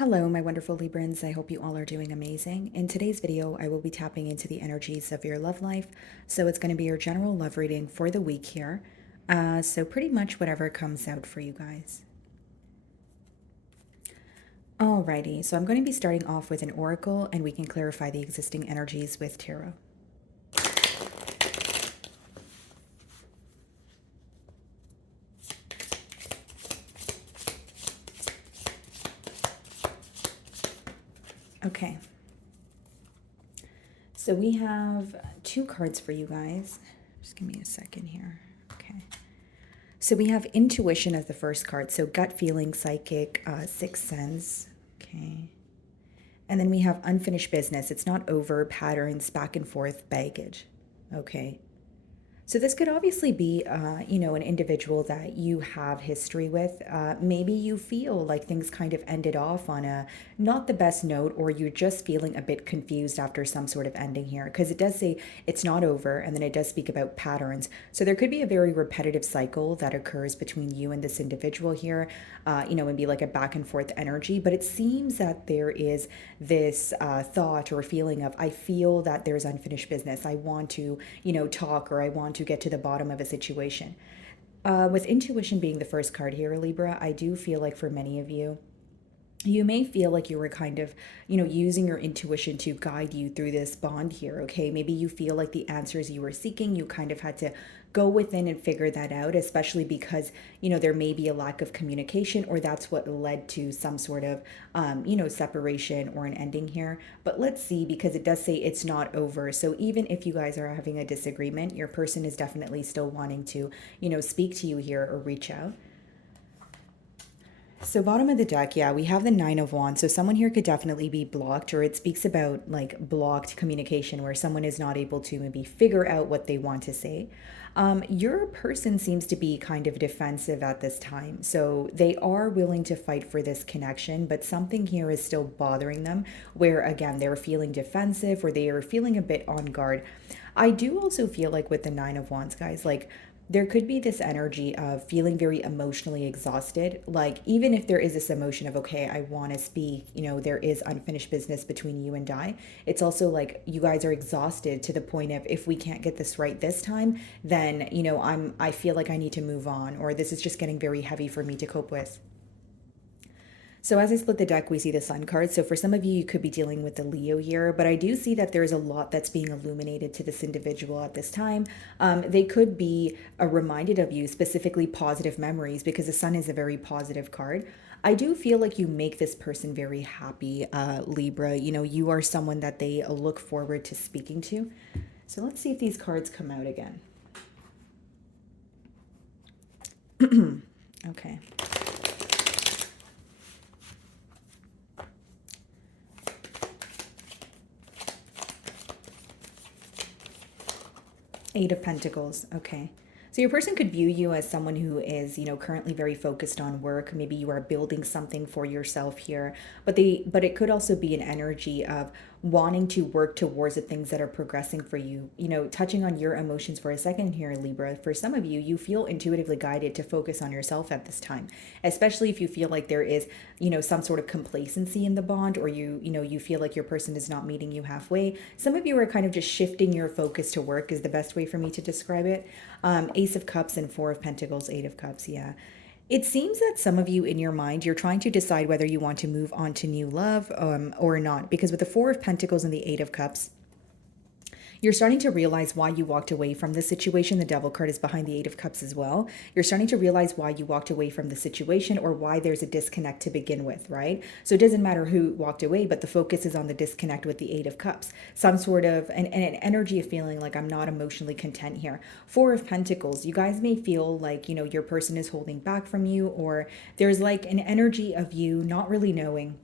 Hello, my wonderful Librans. I hope you all are doing amazing. In today's video, I will be tapping into the energies of your love life. So it's going to be your general love reading for the week here. So pretty much whatever comes out for you guys. Alrighty, so I'm going to be starting off with an oracle and we can clarify the existing energies with tarot. Okay. So we have two cards for you guys. Just give me a second here. Okay. So we have intuition as the first card. So gut feeling, psychic, sixth sense. Okay. And then we have unfinished business. It's not over, patterns, back and forth, baggage. Okay. So this could obviously be, an individual that you have history with. Maybe you feel like things kind of ended off on a not the best note, or you're just feeling a bit confused after some sort of ending here, because it does say it's not over, and then it does speak about patterns. So there could be a very repetitive cycle that occurs between you and this individual here, and be like a back and forth energy. But it seems that there is this thought or feeling of, I feel that there's unfinished business. I want to, talk, or I want to get to the bottom of a situation. With intuition being the first card here, Libra, I do feel like for many of you, you may feel like you were kind of, using your intuition to guide you through this bond here, okay? Maybe you feel like the answers you were seeking, you kind of had to go within and figure that out, especially because, there may be a lack of communication, or that's what led to some sort of, separation or an ending here. But let's see, because it does say it's not over. So even if you guys are having a disagreement, your person is definitely still wanting to, speak to you here or reach out. So bottom of the deck, yeah, we have the Nine of Wands. So someone here could definitely be blocked, or it speaks about like blocked communication where someone is not able to maybe figure out what they want to say. Your person seems to be kind of defensive at this time. So they are willing to fight for this connection, but something here is still bothering them where, again, they're feeling defensive or they are feeling a bit on guard. I do also feel like with the Nine of Wands, guys, like there could be this energy of feeling very emotionally exhausted. Like, even if there is this emotion of, okay, I want to speak, there is unfinished business between you and I. It's also like you guys are exhausted to the point of, if we can't get this right this time, then, I feel like I need to move on, or this is just getting very heavy for me to cope with. So as I split the deck, we see the Sun card. So for some of you, you could be dealing with the Leo here, but I do see that there's a lot that's being illuminated to this individual at this time. They could be reminded of you, specifically positive memories, because the Sun is a very positive card. I do feel like you make this person very happy, Libra. You are someone that they look forward to speaking to. So let's see if these cards come out again. Okay. Eight of Pentacles. Okay. So your person could view you as someone who is, currently very focused on work. Maybe you are building something for yourself here, but it could also be an energy of wanting to work towards the things that are progressing for you. Touching on your emotions for a second here, Libra, for some of you, you feel intuitively guided to focus on yourself at this time, especially if you feel like there is, some sort of complacency in the bond, or you feel like your person is not meeting you halfway. Some of you are kind of just shifting your focus to work is the best way for me to describe it. Ace of Cups and Four of Pentacles, Eight of Cups, yeah. It seems that some of you in your mind, you're trying to decide whether you want to move on to new love or not. Because with the Four of Pentacles and the Eight of Cups, you're starting to realize why you walked away from the situation. The Devil card is behind the Eight of Cups as well. You're starting to realize why you walked away from the situation, or why there's a disconnect to begin with, right? So it doesn't matter who walked away, but the focus is on the disconnect with the Eight of Cups. Some sort of an energy of feeling like I'm not emotionally content here. Four of Pentacles, you guys may feel like, your person is holding back from you, or there's like an energy of you not really knowing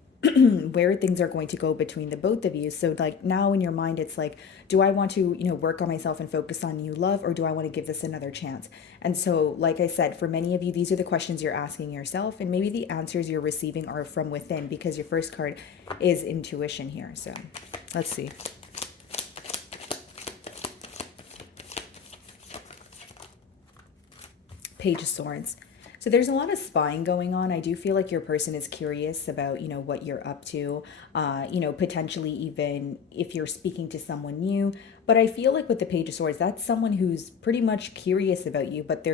where things are going to go between the both of you. So like now in your mind, it's like, do I want to, work on myself and focus on new love, or do I want to give this another chance? And so, like I said, for many of you, these are the questions you're asking yourself, and maybe the answers you're receiving are from within, because your first card is intuition here. So let's see. Page of Swords. So there's a lot of spying going on. I do feel like your person is curious about, what you're up to, potentially even if you're speaking to someone new. But I feel like with the Page of Swords, that's someone who's pretty much curious about you, but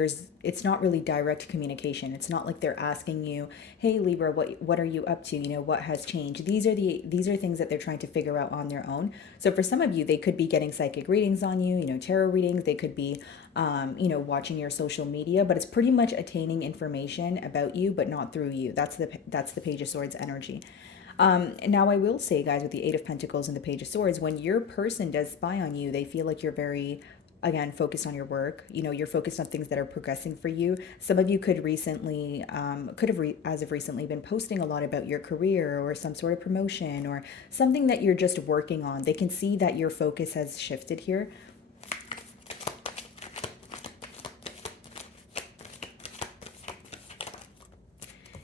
it's not really direct communication. It's not like they're asking you, "Hey Libra, what are you up to? What has changed?" These are things that they're trying to figure out on their own. So for some of you, they could be getting psychic readings on you, tarot readings. They could be watching your social media, but it's pretty much attaining information about you, but not through you. That's the Page of Swords energy. Now, I will say, guys, with the Eight of Pentacles and the Page of Swords, when your person does spy on you, they feel like you're very, again, focused on your work. You're focused on things that are progressing for you. Some of you could recently, as of recently, been posting a lot about your career or some sort of promotion or something that you're just working on. They can see that your focus has shifted here.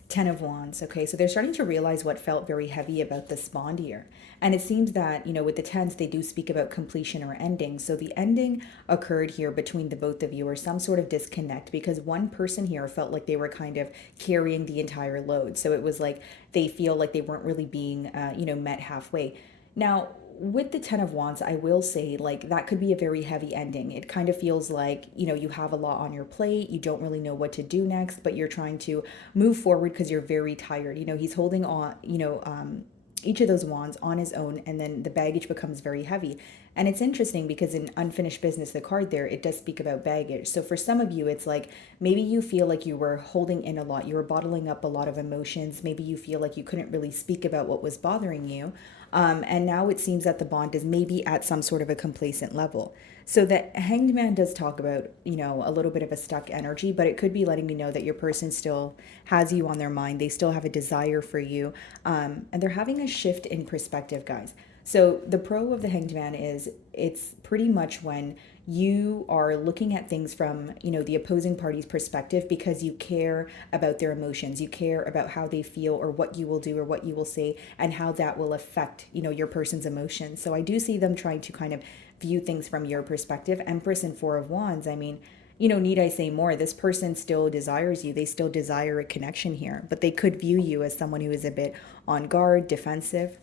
Ten of Wands. Okay, so they're starting to realize what felt very heavy about this bond here. And it seems that, with the tens, they do speak about completion or ending. So the ending occurred here between the both of you, or some sort of disconnect, because one person here felt like they were kind of carrying the entire load. So it was like they feel like they weren't really being, met halfway. Now, with the Ten of Wands, I will say, like, that could be a very heavy ending. It kind of feels like, you have a lot on your plate. You don't really know what to do next, but you're trying to move forward because you're very tired. He's holding on, each of those wands on his own, and then the baggage becomes very heavy. And it's interesting because in Unfinished Business, the card there, it does speak about baggage. So for some of you, it's like maybe you feel like you were holding in a lot. You were bottling up a lot of emotions. Maybe you feel like you couldn't really speak about what was bothering you. And now it seems that the bond is maybe at some sort of a complacent level. So the Hanged Man does talk about, a little bit of a stuck energy, but it could be letting me know that your person still has you on their mind. They still have a desire for you. And they're having a shift in perspective, guys. So the pro of the Hanged Man is it's pretty much when you are looking at things from, the opposing party's perspective because you care about their emotions. You care about how they feel or what you will do or what you will say and how that will affect, your person's emotions. So I do see them trying to kind of view things from your perspective. Empress and Four of Wands, I mean, need I say more? This person still desires you. They still desire a connection here, but they could view you as someone who is a bit on guard, defensive.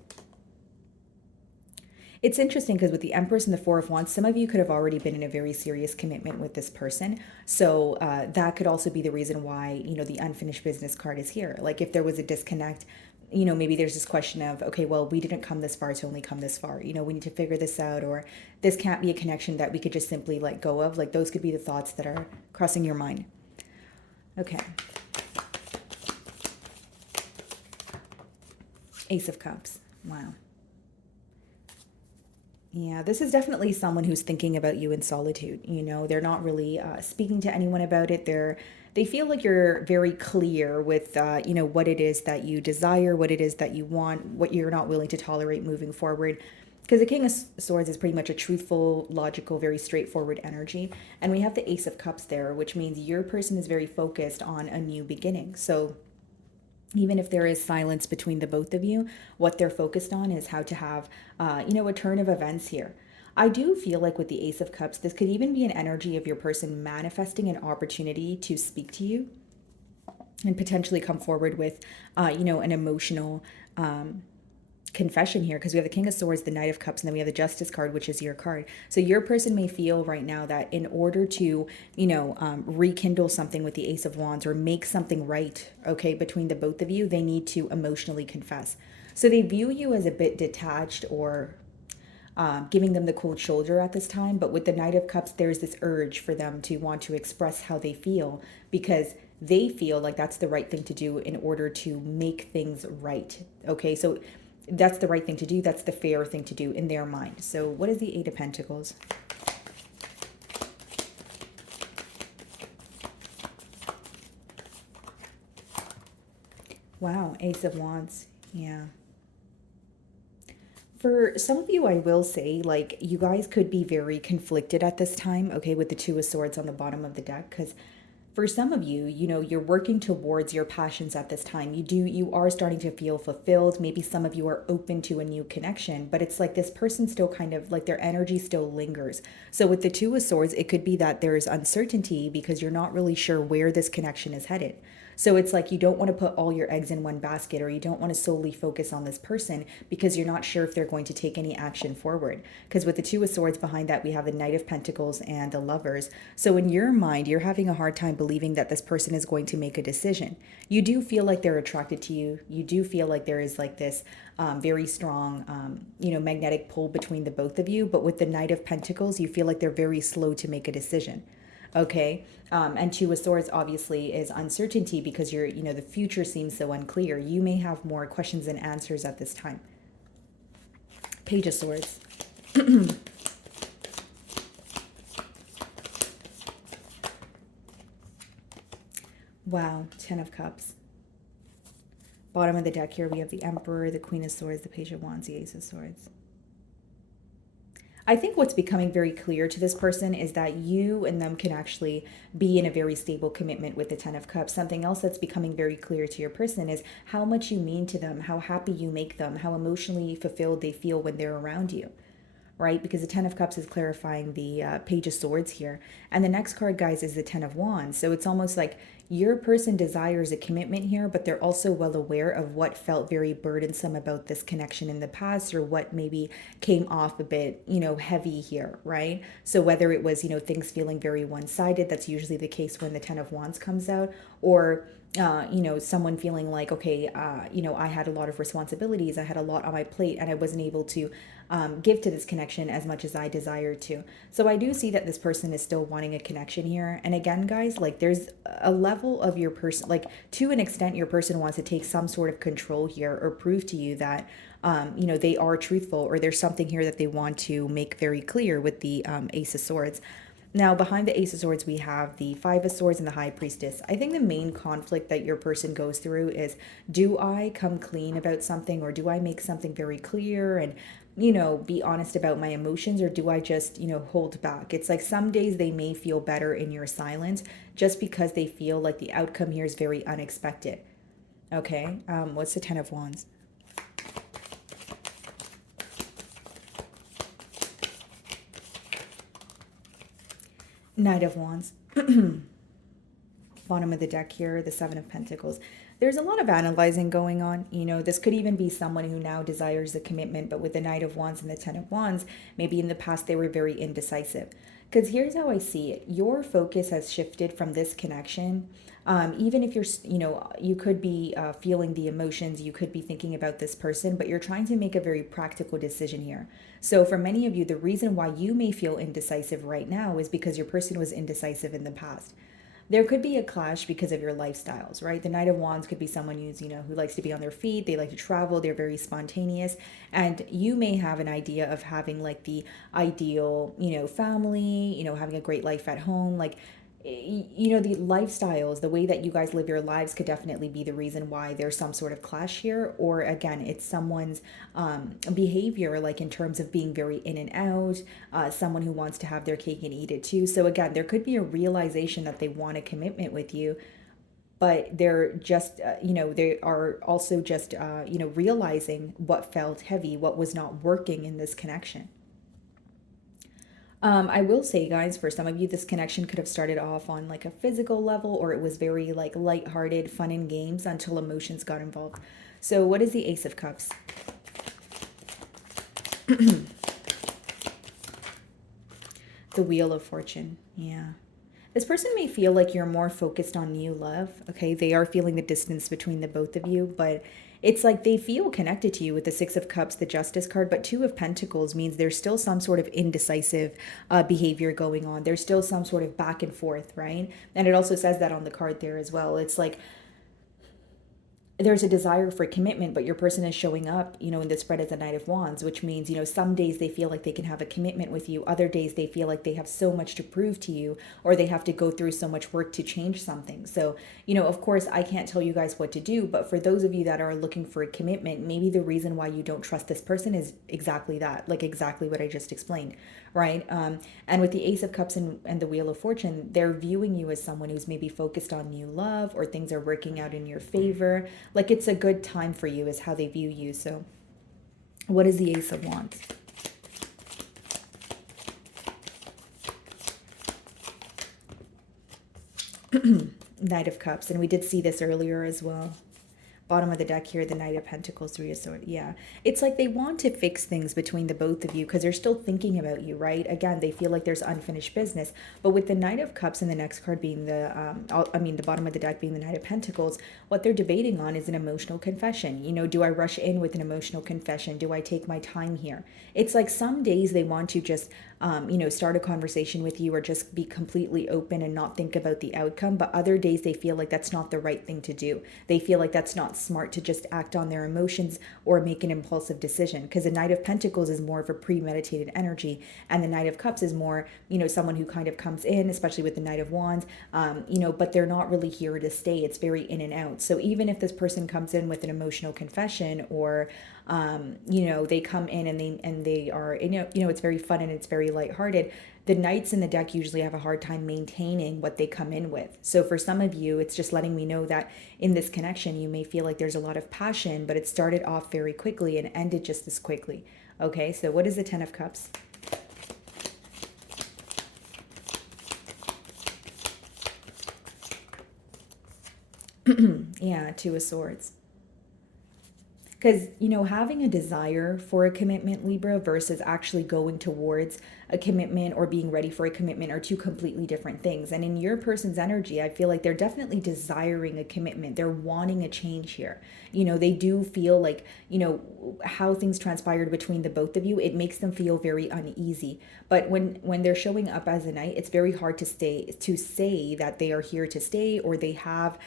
It's interesting because with the Empress and the Four of Wands, some of you could have already been in a very serious commitment with this person. So that could also be the reason why, the Unfinished Business card is here. Like if there was a disconnect, maybe there's this question of, okay, well, we didn't come this far to only come this far. We need to figure this out, or this can't be a connection that we could just simply let go of. Like those could be the thoughts that are crossing your mind. Okay. Ace of Cups. Wow. Yeah, this is definitely someone who's thinking about you in solitude. They're not really speaking to anyone about it. They feel like you're very clear with, what it is that you desire, what it is that you want, what you're not willing to tolerate moving forward. Because the King of Swords is pretty much a truthful, logical, very straightforward energy. And we have the Ace of Cups there, which means your person is very focused on a new beginning. So even if there is silence between the both of you, what they're focused on is how to have, a turn of events here. I do feel like with the Ace of Cups, this could even be an energy of your person manifesting an opportunity to speak to you and potentially come forward with, an emotional confession here, because we have the King of Swords, the Knight of Cups, and then we have the Justice card, which is your card. So your person may feel right now that in order to, rekindle something with the Ace of Wands or make something right, okay, between the both of you, they need to emotionally confess. So they view you as a bit detached or giving them the cold shoulder at this time. But with the Knight of Cups, there's this urge for them to want to express how they feel because they feel like that's the right thing to do in order to make things right. Okay, so that's the right thing to do. That's the fair thing to do in their mind. So what is the Eight of Pentacles? Wow, Ace of Wands. Yeah. For some of you, I will say, like, you guys could be very conflicted at this time, okay, with the Two of Swords on the bottom of the deck, because For some of you, you're working towards your passions at this time. You are starting to feel fulfilled. Maybe some of you are open to a new connection, but it's like this person still kind of like their energy still lingers. So with the Two of Swords, it could be that there's uncertainty because you're not really sure where this connection is headed. So it's like you don't want to put all your eggs in one basket, or you don't want to solely focus on this person because you're not sure if they're going to take any action forward. Because with the Two of Swords behind that, we have the Knight of Pentacles and the Lovers. So in your mind, you're having a hard time believing that this person is going to make a decision. You do feel like they're attracted to you. You do feel like there is like this very strong, magnetic pull between the both of you. But with the Knight of Pentacles, you feel like they're very slow to make a decision. Okay. And Two of Swords obviously is uncertainty because the future seems so unclear. You may have more questions than answers at this time. Page of Swords. Wow. 10 of Cups. Bottom of the deck here, we have the Emperor, the Queen of Swords, the Page of Wands, the Ace of Swords. I think what's becoming very clear to this person is that you and them can actually be in a very stable commitment with the 10 of Cups. Something else that's becoming very clear to your person is how much you mean to them, how happy you make them, how emotionally fulfilled they feel when they're around you, right? Because the 10 of Cups is clarifying the Page of Swords here. And the next card, guys, is the 10 of Wands. So it's almost like your person desires a commitment here, but they're also well aware of what felt very burdensome about this connection in the past, or what maybe came off a bit, heavy here, right? So whether it was, things feeling very one-sided, that's usually the case when the 10 of Wands comes out, or someone feeling like, okay, I had a lot of responsibilities, I had a lot on my plate, and I wasn't able to give to this connection as much as I desired to. So I do see that this person is still wanting a connection here. And again, guys, like there's a level of your person, like to an extent, your person wants to take some sort of control here, or prove to you that, they are truthful, or there's something here that they want to make very clear with the Ace of Swords. Now, behind the Ace of Swords, we have the Five of Swords and the High Priestess. I think the main conflict that your person goes through is, do I come clean about something, or do I make something very clear and, be honest about my emotions, or do I just, hold back? It's like some days they may feel better in your silence just because they feel like the outcome here is very unexpected. Okay, what's the 10 of Wands? Knight of Wands. Bottom of the deck here, the Seven of Pentacles. There's a lot of analyzing going on. This could even be someone who now desires a commitment, but with the Knight of Wands and the 10 of Wands, maybe in the past they were very indecisive. Because here's how I see it. Your focus has shifted from this connection. Even if you could be feeling the emotions, you could be thinking about this person, but you're trying to make a very practical decision here. So for many of you, the reason why you may feel indecisive right now is because your person was indecisive in the past. There could be a clash because of your lifestyles, right? The Knight of Wands could be someone who likes to be on their feet. They like to travel. They're very spontaneous. And you may have an idea of having like the ideal, family, having a great life at home. Like, the lifestyles, the way that you guys live your lives could definitely be the reason why there's some sort of clash here. Or again, it's someone's behavior, like in terms of being very in and out, someone who wants to have their cake and eat it too. So again, there could be a realization that they want a commitment with you, but they're just, they are also just, realizing what felt heavy, what was not working in this connection. I will say, guys, for some of you, this connection could have started off on like a physical level, or it was very like lighthearted, fun and games until emotions got involved. So what is the Ace of Cups? The Wheel of Fortune. Yeah. This person may feel like you're more focused on new love. Okay. They are feeling the distance between the both of you, but it's like they feel connected to you with the Six of Cups, the Justice card, but Two of Pentacles means there's still some sort of indecisive behavior going on. There's still some sort of back and forth, right? And it also says that on the card there as well. It's like there's a desire for commitment, but your person is showing up, in the spread as a Knight of Wands, which means, some days they feel like they can have a commitment with you. Other days they feel like they have so much to prove to you, or they have to go through so much work to change something. So, of course, I can't tell you guys what to do, but for those of you that are looking for a commitment, maybe the reason why you don't trust this person is exactly that, like exactly what I just explained, right? And with the Ace of Cups and the Wheel of Fortune, they're viewing you as someone who's maybe focused on new love, or things are working out in your favor. Like it's a good time for you is how they view you. So what is the Ace of Wands? Knight of Cups. And we did see this earlier as well. Bottom of the deck here, the Knight of Pentacles, Three of Swords. Yeah, it's like they want to fix things between the both of you because they're still thinking about you, right? Again, they feel like there's unfinished business. But with the Knight of Cups and the next card being the bottom of the deck being the Knight of Pentacles, what they're debating on is an emotional confession. Do I rush in with an emotional confession? Do I take my time here? It's like some days they want to just start a conversation with you or just be completely open and not think about the outcome. But other days they feel like that's not the right thing to do. They feel like that's not smart to just act on their emotions or make an impulsive decision, because the Knight of Pentacles is more of a premeditated energy, and the Knight of Cups is more, someone who kind of comes in, especially with the Knight of Wands, but they're not really here to stay. It's very in and out. So even if this person comes in with an emotional confession, or they come in and they are, it's very fun and it's very lighthearted, the Knights in the deck usually have a hard time maintaining what they come in with. So for some of you, it's just letting me know that in this connection, you may feel like there's a lot of passion, but it started off very quickly and ended just as quickly. Okay, so what is the Ten of Cups? Yeah, Two of Swords. Because, having a desire for a commitment, Libra, versus actually going towards a commitment or being ready for a commitment are two completely different things. And in your person's energy, I feel like they're definitely desiring a commitment. They're wanting a change here. They do feel like, how things transpired between the both of you, it makes them feel very uneasy. But when they're showing up as a knight, it's very hard to say that they are here to stay, or they have,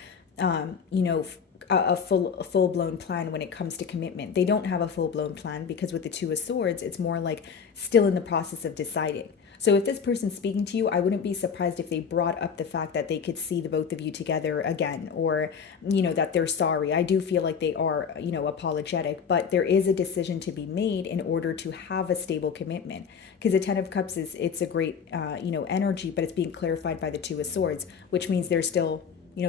a full-blown plan when it comes to commitment. They don't have a full-blown plan, because with the Two of Swords, it's more like still in the process of deciding. So if this person's speaking to you, I wouldn't be surprised if they brought up the fact that they could see the both of you together again, or, that they're sorry. I do feel like they are, apologetic, but there is a decision to be made in order to have a stable commitment. Because the Ten of Cups it's a great, energy, but it's being clarified by the Two of Swords, which means there's still,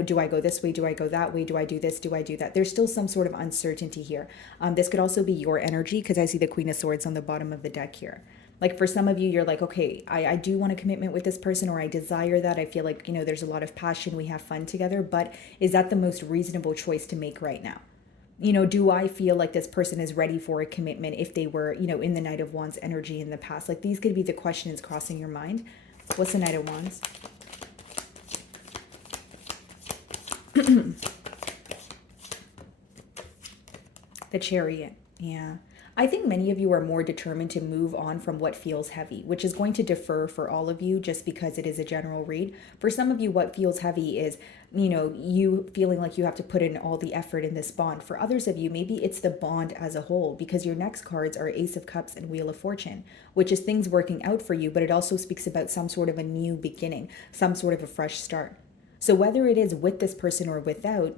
do I go this way? Do I go that way? Do I do this? Do I do that? There's still some sort of uncertainty here. This could also be your energy, because I see the Queen of Swords on the bottom of the deck here. Like for some of you, you're like, okay, I do want a commitment with this person, or I desire that. I feel like, there's a lot of passion. We have fun together. But is that the most reasonable choice to make right now? Do I feel like this person is ready for a commitment if they were, in the Knight of Wands energy in the past? Like these could be the questions crossing your mind. What's the Knight of Wands? The Chariot. Yeah. I think many of you are more determined to move on from what feels heavy, which is going to differ for all of you just because it is a general read. For some of you, what feels heavy is, you feeling like you have to put in all the effort in this bond. For others of you, maybe it's the bond as a whole, because your next cards are Ace of Cups and Wheel of Fortune, which is things working out for you, but it also speaks about some sort of a new beginning, some sort of a fresh start. So whether it is with this person or without,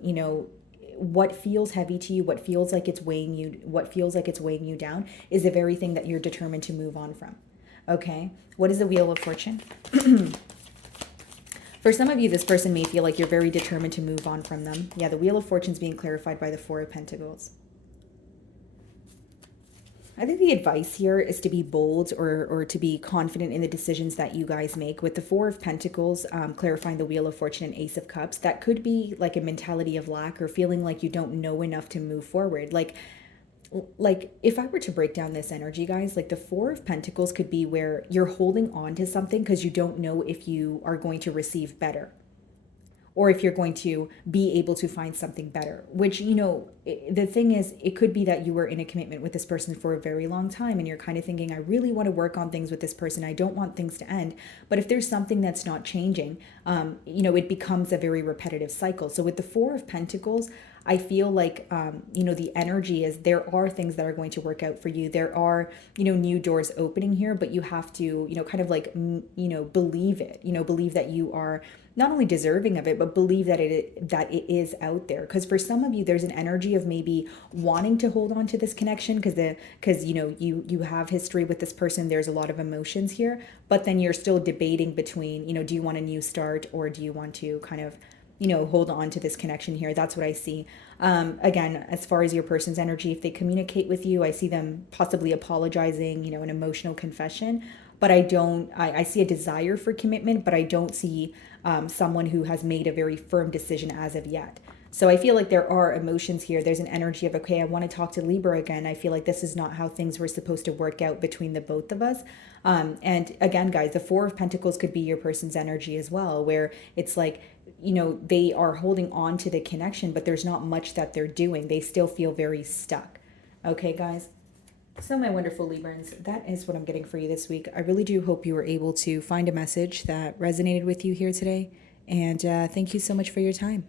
what feels heavy to you, what feels like it's weighing you down is the very thing that you're determined to move on from. Okay? What is the Wheel of Fortune? For some of you, this person may feel like you're very determined to move on from them. Yeah, the Wheel of Fortune is being clarified by the Four of Pentacles. I think the advice here is to be bold, or to be confident in the decisions that you guys make. With the Four of Pentacles, clarifying the Wheel of Fortune and Ace of Cups, that could be like a mentality of lack, or feeling like you don't know enough to move forward. Like if I were to break down this energy, guys, like the Four of Pentacles could be where you're holding on to something because you don't know if you are going to receive better, or if you're going to be able to find something better, which, the thing is, it could be that you were in a commitment with this person for a very long time and you're kind of thinking, I really want to work on things with this person. I don't want things to end. But if there's something that's not changing, it becomes a very repetitive cycle. So with the Four of Pentacles, I feel like, the energy is there are things that are going to work out for you. There are, new doors opening here, but you have to, kind of like, believe it, believe that you are not only deserving of it, but believe that it is out there. Because for some of you, there's an energy of maybe wanting to hold on to this connection because you have history with this person. There's a lot of emotions here, but then you're still debating between, do you want a new start, or do you want to kind of hold on to this connection here. That's what I see. Again, as far as your person's energy, if they communicate with you, I see them possibly apologizing, an emotional confession. But I see a desire for commitment, but I don't see someone who has made a very firm decision as of yet. So I feel like there are emotions here. There's an energy of, okay, I want to talk to Libra again. I feel like this is not how things were supposed to work out between the both of us. And again, guys, the Four of Pentacles could be your person's energy as well, where it's like, they are holding on to the connection, but there's not much that they're doing. They still feel very stuck. Okay, guys? So, my wonderful Librans, that is what I'm getting for you this week. I really do hope you were able to find a message that resonated with you here today. And thank you so much for your time.